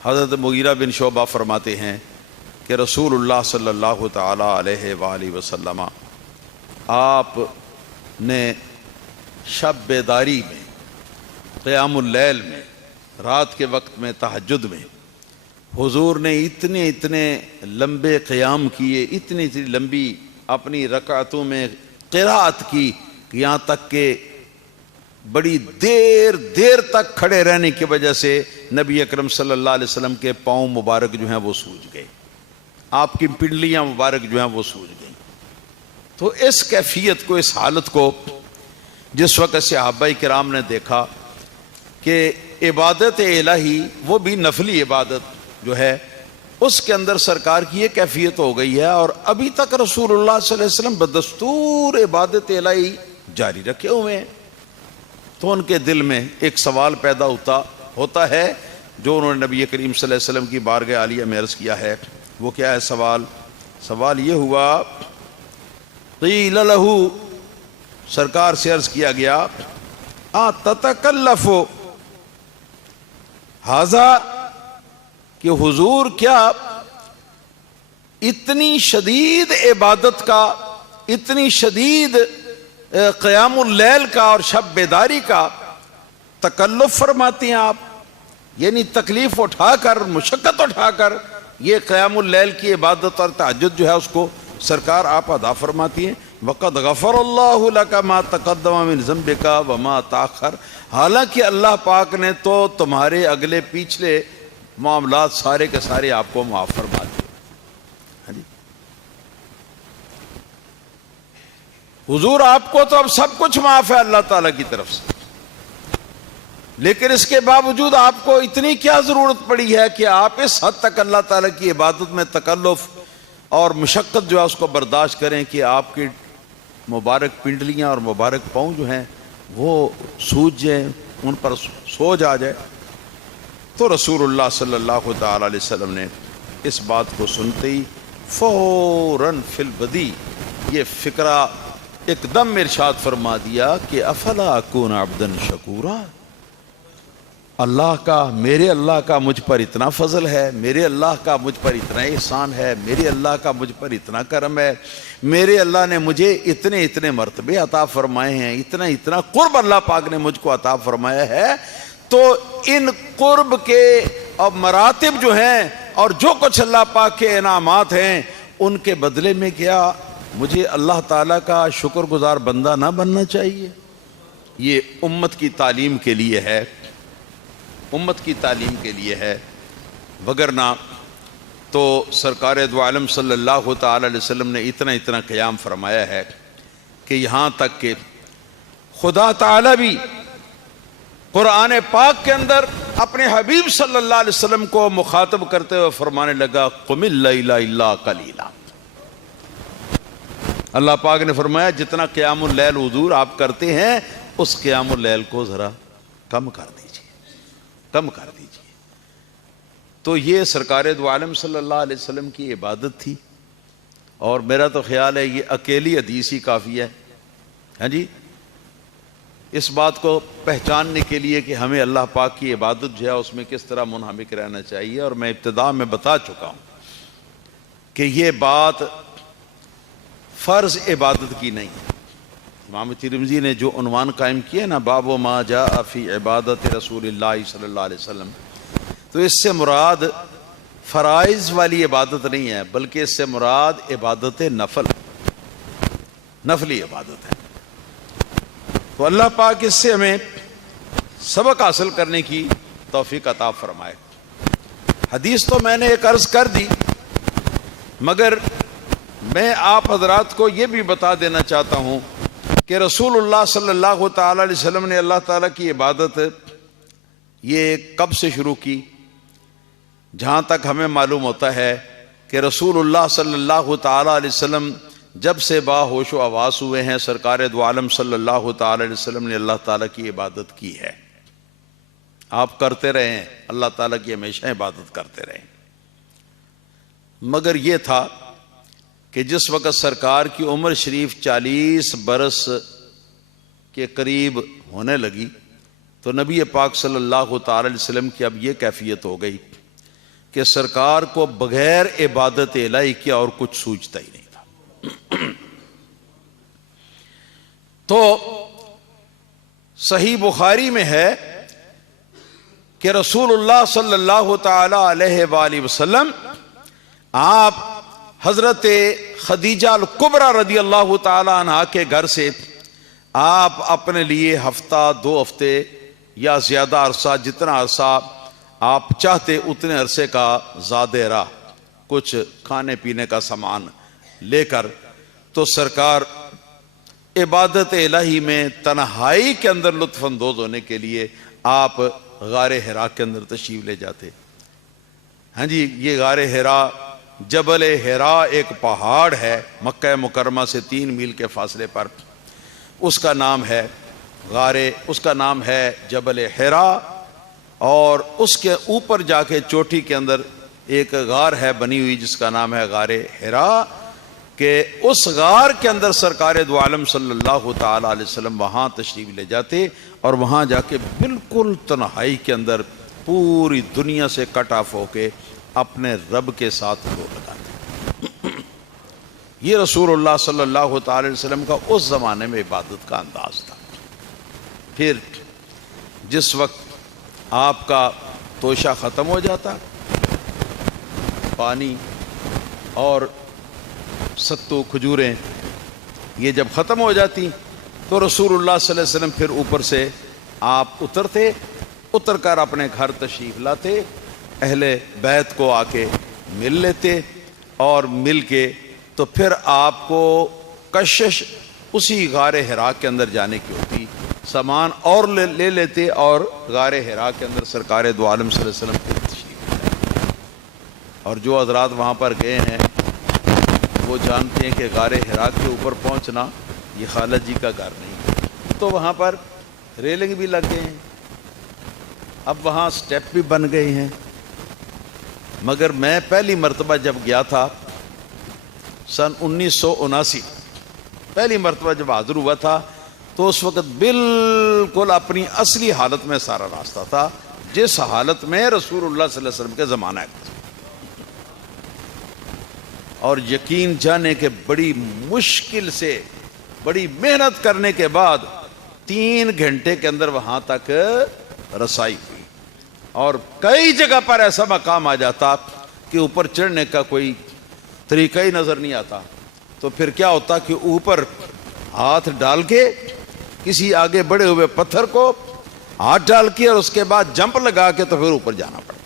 حضرت مغیرہ بن شعبہ فرماتے ہیں کہ رسول اللہ صلی اللہ تعالی علیہ وآلہ وسلم آپ نے شب بیداری میں، قیام اللیل میں، رات کے وقت میں، تہجد میں حضور نے اتنے لمبے قیام کیے، اتنی لمبی اپنی رکعتوں میں قرات کی، یہاں تک کہ بڑی دیر تک کھڑے رہنے کی وجہ سے نبی اکرم صلی اللہ علیہ وسلم کے پاؤں مبارک جو ہیں وہ سوج گئے، آپ کی پنڈلیاں مبارک جو ہیں وہ سوج گئیں۔ تو اس کیفیت کو، اس حالت کو جس وقت صحابہ کرام نے دیکھا کہ عبادت الہی، وہ بھی نفلی عبادت جو ہے، اس کے اندر سرکار کی یہ کیفیت ہو گئی ہے، اور ابھی تک رسول اللہ صلی اللہ علیہ وسلم بدستور عبادت الہی جاری رکھے ہوئے ہیں، تو ان کے دل میں ایک سوال پیدا ہوتا ہے جو انہوں نے نبی کریم صلی اللہ علیہ وسلم کی بارگاہ عالیہ میں عرض کیا ہے۔ وہ کیا ہے سوال یہ ہوا، قیل لہ، سرکار سے عرض کیا گیا، تتکلف ھذا، کہ حضور کیا اتنی شدید عبادت کا، اتنی شدید قیام اللیل کا اور شب بیداری کا تکلف فرماتی ہیں آپ، یعنی تکلیف اٹھا کر، مشقت اٹھا کر یہ قیام اللیل کی عبادت اور تہجد جو ہے اس کو سرکار آپ ادا فرماتی ہیں۔ وَقَدْ غَفَرَ اللَّهُ لَكَ مَا تَقَدَّمَ مِن ذَنبِكَ وَمَا تَأَخَّرَ، حالانکہ اللہ پاک نے تو تمہارے اگلے پیچھلے معاملات سارے کے سارے آپ کو معاف فرما دیے۔ حضور آپ کو تو اب سب کچھ معاف ہے اللہ تعالیٰ کی طرف سے، لیکن اس کے باوجود آپ کو اتنی کیا ضرورت پڑی ہے کہ آپ اس حد تک اللہ تعالیٰ کی عبادت میں تکلف اور مشقت جو ہے اس کو برداشت کریں کہ آپ کی مبارک پنڈلیاں اور مبارک پاؤں جو ہیں وہ سوج جائیں، ان پر سوج آ جائے۔ تو رسول اللہ صلی اللہ تعالی علیہ وسلم نے اس بات کو سنتے ہی فوراً فی البدی یہ فکرہ ایک دم ارشاد فرما دیا کہ افلا اکون عبدا شکورا، اللہ کا، میرے اللہ کا مجھ پر اتنا فضل ہے، میرے اللہ کا مجھ پر اتنا احسان ہے، میرے اللہ کا مجھ پر اتنا کرم ہے، میرے اللہ نے مجھے اتنے مرتبے عطا فرمائے ہیں، اتنا قرب اللہ پاک نے مجھ کو عطا فرمایا ہے، تو ان قرب کے اور مراتب جو ہیں اور جو کچھ اللہ پاک کے انعامات ہیں، ان کے بدلے میں کیا مجھے اللہ تعالیٰ کا شکر گزار بندہ نہ بننا چاہیے؟ یہ امت کی تعلیم کے لیے ہے، امت کی تعلیم کے لیے ہے، وگرنہ تو سرکار دو عالم صلی اللہ تعالی علیہ وسلم نے اتنا قیام فرمایا ہے کہ یہاں تک کہ خدا تعالی بھی قرآن پاک کے اندر اپنے حبیب صلی اللہ علیہ وسلم کو مخاطب کرتے ہوئے فرمانے لگا قم اللیل الا قلیلا، اللہ پاک نے فرمایا جتنا قیام اللیل حضور آپ کرتے ہیں اس قیام اللیل کو ذرا کم کر دیجئے، کم کر دیجئے۔ تو یہ سرکار دو عالم صلی اللہ علیہ وسلم کی عبادت تھی، اور میرا تو خیال ہے یہ اکیلی حدیث ہی کافی ہے، ہاں جی، اس بات کو پہچاننے کے لیے کہ ہمیں اللہ پاک کی عبادت جو ہے اس میں کس طرح منہمک رہنا چاہیے۔ اور میں ابتدا میں بتا چکا ہوں کہ یہ بات فرض عبادت کی نہیں ہے۔ امام ترمذی نے جو عنوان قائم کیا نا، باب ما جاء فی عبادت رسول اللہ صلی اللہ علیہ وسلم، تو اس سے مراد فرائض والی عبادت نہیں ہے، بلکہ اس سے مراد عبادت نفلی عبادت ہے۔ تو اللہ پاک اس سے ہمیں سبق حاصل کرنے کی توفیق عطا فرمائے۔ حدیث تو میں نے ایک عرض کر دی، مگر میں آپ حضرات کو یہ بھی بتا دینا چاہتا ہوں کہ رسول اللہ صلی اللہ تعالی علیہ وسلم نے اللہ تعالیٰ کی عبادت یہ کب سے شروع کی؟ جہاں تک ہمیں معلوم ہوتا ہے کہ رسول اللہ صلی اللہ تعالی علیہ وسلم جب سے با ہوش و آواز ہوئے ہیں، سرکار دو عالم صلی اللہ تعالی علیہ وسلم نے اللہ تعالیٰ کی عبادت کی ہے۔ آپ کرتے رہے ہیں، اللہ تعالیٰ کی ہمیشہ عبادت کرتے رہے، مگر یہ تھا کہ جس وقت سرکار کی عمر شریف 40 برس کے قریب ہونے لگی تو نبی پاک صلی اللہ تعالی علیہ وسلم کی اب یہ کیفیت ہو گئی کہ سرکار کو بغیر عبادت الہی کے اور کچھ سوچتا ہی نہیں تھا۔ تو صحیح بخاری میں ہے کہ رسول اللہ صلی اللہ تعالی علیہ وآلہ وسلم آپ حضرت خدیجہ الکبریٰ رضی اللہ تعالی عنہا کے گھر سے آپ اپنے لیے ہفتہ 2 ہفتے یا زیادہ عرصہ، جتنا عرصہ آپ چاہتے اتنے عرصے کا زادِ راہ کچھ کھانے پینے کا سامان لے کر، تو سرکار عبادت الہی میں تنہائی کے اندر لطف اندوز ہونے کے لیے آپ غار حرا کے اندر تشریف لے جاتے۔ ہاں جی، یہ غار حرا، جبل حرا ایک پہاڑ ہے مکہ مکرمہ سے 3 میل کے فاصلے پر، اس کا نام ہے اس کا نام ہے جبل حرا، اور اس کے اوپر جا کے چوٹی کے اندر ایک غار ہے بنی ہوئی جس کا نام ہے غار حرا، کہ اس غار کے اندر سرکار دو عالم صلی اللہ تعالی علیہ وسلم وہاں تشریف لے جاتے، اور وہاں جا کے بالکل تنہائی کے اندر پوری دنیا سے کٹ آف ہو کے اپنے رب کے ساتھ رو لگاتے۔ یہ رسول اللہ صلی اللہ تعالی علیہ وسلم کا اس زمانے میں عبادت کا انداز تھا۔ پھر جس وقت آپ کا توشہ ختم ہو جاتا، پانی اور ستو کھجوریں یہ جب ختم ہو جاتی، تو رسول اللہ صلی اللہ علیہ وسلم پھر اوپر سے آپ اتر کر اپنے گھر تشریف لاتے، اہل بیت کو آ کے مل لیتے، اور مل کے تو پھر آپ کو کشش اسی غار حرا کے اندر جانے کی ہوتی، سامان اور لے لیتے، اور غار حرا کے اندر سرکار دو عالم صلی اللہ علیہ وسلم کی تشریف لائے۔ اور جو حضرات وہاں پر گئے ہیں وہ جانتے ہیں کہ غار حرا کے اوپر پہنچنا یہ خالد جی کا گھر نہیں، تو وہاں پر ریلنگ بھی لگ گئے ہیں، اب وہاں سٹیپ بھی بن گئے ہیں۔ مگر میں پہلی مرتبہ جب گیا تھا سن 1979، پہلی مرتبہ جب حاضر ہوا تھا، تو اس وقت بالکل اپنی اصلی حالت میں سارا راستہ تھا، جس حالت میں رسول اللہ صلی اللہ علیہ وسلم کے زمانہ ہے۔ اور یقین جانے کہ بڑی مشکل سے، بڑی محنت کرنے کے بعد 3 گھنٹے کے اندر وہاں تک رسائی ہوئی، اور کئی جگہ پر ایسا مقام آ جاتا کہ اوپر چڑھنے کا کوئی طریقہ ہی نظر نہیں آتا، تو پھر کیا ہوتا کہ اوپر ہاتھ ڈال کے کسی آگے بڑے ہوئے پتھر کو ہاتھ ڈال کے اور اس کے بعد جمپ لگا کے تو پھر اوپر جانا پڑتا۔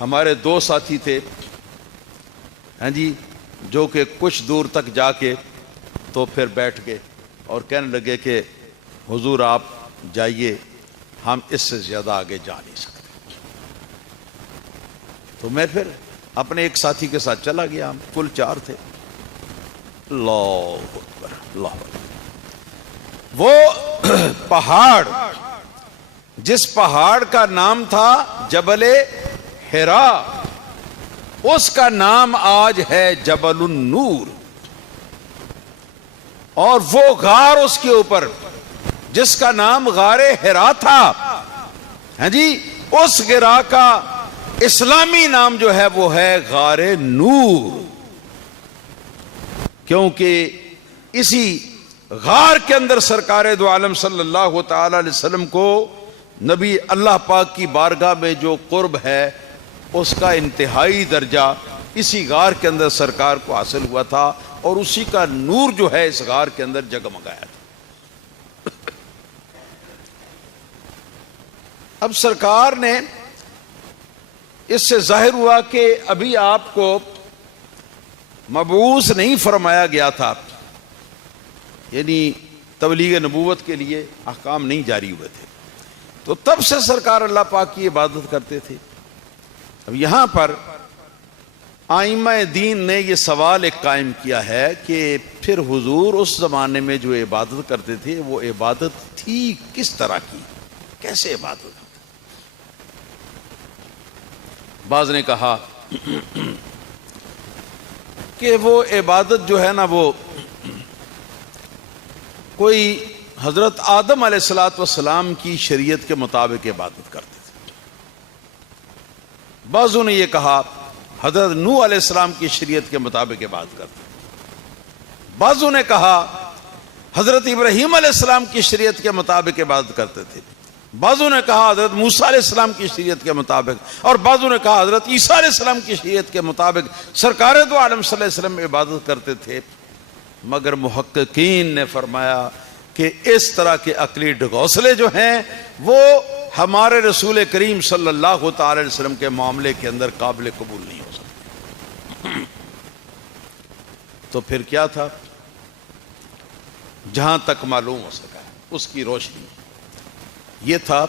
ہمارے 2 ساتھی تھے، ہاں جی، جو کہ کچھ دور تک جا کے تو پھر بیٹھ گئے اور کہنے لگے کہ حضور آپ جائیے، ہم اس سے زیادہ آگے جا نہیں سکتے۔ تو میں پھر اپنے ایک ساتھی کے ساتھ چلا گیا، ہم کل 4 تھے۔ اللہ اکبر، اللہ اکبر۔ وہ پہاڑ، جس پہاڑ کا نام تھا جبل حرا، اس کا نام آج ہے جبل النور، اور وہ غار اس کے اوپر جس کا نام غار حرا تھا، ہاں جی، اس غار کا اسلامی نام جو ہے وہ ہے غار نور، کیونکہ اسی غار کے اندر سرکار دو عالم صلی اللہ تعالی علیہ وسلم کو نبی اللہ پاک کی بارگاہ میں جو قرب ہے اس کا انتہائی درجہ اسی غار کے اندر سرکار کو حاصل ہوا تھا، اور اسی کا نور جو ہے اس غار کے اندر جگمگایا تھا۔ اب سرکار نے، اس سے ظاہر ہوا کہ ابھی آپ کو مبعوث نہیں فرمایا گیا تھا، یعنی تبلیغ نبوت کے لیے احکام نہیں جاری ہوئے تھے، تو تب سے سرکار اللہ پاک کی عبادت کرتے تھے۔ اب یہاں پر ائمہ دین نے یہ سوال ایک قائم کیا ہے کہ پھر حضور اس زمانے میں جو عبادت کرتے تھے وہ عبادت تھی کس طرح کی، کیسے عبادت؟ بعض نے کہا کہ وہ عبادت جو ہے نا، وہ کوئی حضرت آدم علیہ الصلوۃ والسلام کی شریعت کے مطابق عبادت کرتے تھے، بعضوں نے یہ کہا حضرت نوح علیہ السلام کی شریعت کے مطابق عبادت کرتے تھے، بعضوں نے کہا حضرت ابراہیم علیہ السلام کی شریعت کے مطابق عبادت کرتے تھے، بعضوں نے کہا حضرت موسیٰ علیہ السلام کی شریعت کے مطابق، اور بعضوں نے کہا حضرت عیسیٰ علیہ السلام کی شریعت کے مطابق سرکار دو عالم صلی اللہ علیہ وسلم عبادت کرتے تھے۔ مگر محققین نے فرمایا کہ اس طرح کے عقلی ڈھکوسلے جو ہیں وہ ہمارے رسول کریم صلی اللہ تعالی علیہ وسلم کے معاملے کے اندر قابل قبول نہیں ہو سکتے۔ تو پھر کیا تھا؟ جہاں تک معلوم ہو سکا ہے اس کی روشنی یہ تھا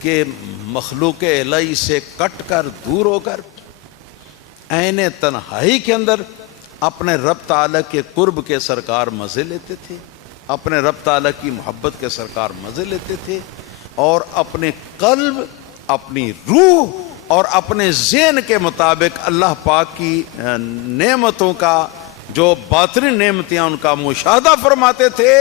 کہ مخلوق الہی سے کٹ کر دور ہو کر عین تنہائی کے اندر اپنے رب تعالیٰ کے قرب کے سرکار مزے لیتے تھے، اپنے رب تعالیٰ کی محبت کے سرکار مزے لیتے تھے، اور اپنے قلب، اپنی روح اور اپنے ذہن کے مطابق اللہ پاک کی نعمتوں کا جو باطنی نعمتیں ان کا مشاہدہ فرماتے تھے،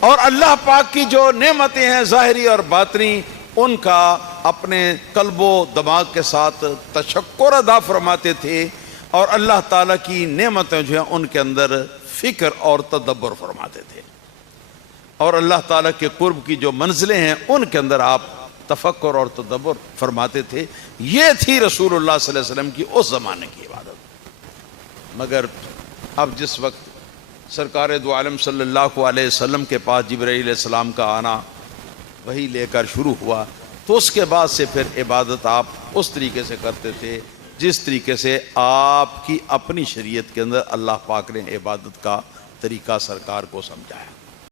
اور اللہ پاک کی جو نعمتیں ہیں ظاہری اور باطنی ان کا اپنے قلب و دماغ کے ساتھ تشکر ادا فرماتے تھے، اور اللہ تعالیٰ کی نعمتیں جو ہیں ان کے اندر فکر اور تدبر فرماتے تھے، اور اللہ تعالیٰ کے قرب کی جو منزلیں ہیں ان کے اندر آپ تفکر اور تدبر فرماتے تھے۔ یہ تھی رسول اللہ صلی اللہ علیہ وسلم کی اس زمانے کی عبادت۔ مگر اب جس وقت سرکار دو عالم صلی اللہ علیہ وسلم کے پاس جبرائیل علیہ السلام کا آنا وہی لے کر شروع ہوا، تو اس کے بعد سے پھر عبادت آپ اس طریقے سے کرتے تھے جس طریقے سے آپ کی اپنی شریعت کے اندر اللہ پاک نے عبادت کا طریقہ سرکار کو سمجھایا۔